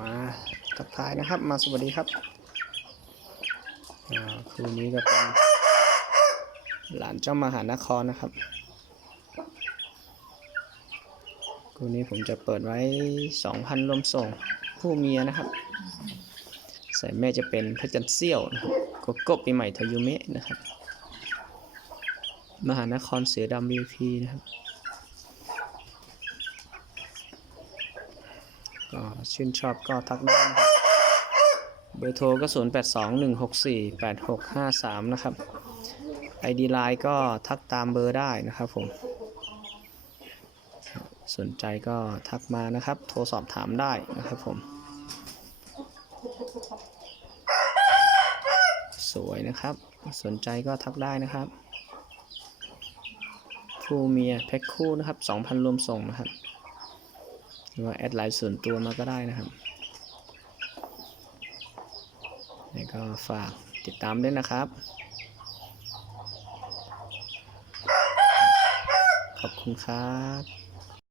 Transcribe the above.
มาทักทายนะครับ มาสวัสดีครับคืนนี้ก็เป็นหลานเจ้ามหานครนะครับคืนนี้ผมจะเปิดไว้ 2,000รวมส่งผู้เมียนะครับ ใส่แม่จะเป็นพระจันทร์เซี่ยวโกโก้ปีใหม่ทายุเมะนะครับ มหานครเสือดำ VIP นะครับ ก็ชื่นชอบก็ทักได้นะครับเบอร์โทรก็ 0 8 2 1 6 4 8 6 5 3 นะครับ ID Line ก็ทักตามเบอร์ได้นะครับผม สนใจก็ทักมานะครับ โทรสอบถามได้นะครับผม สวยนะครับ สนใจก็ทักได้นะครับ ผู้เมียแพ็คคู่นะครับ 2,000 รวมส่งนะครับ รือว่าแอดไลน์ส่วนตัวมาก็ได้นะครับแล้วก็ฝากติดตามด้วยนะครับ ขอบคุณครับ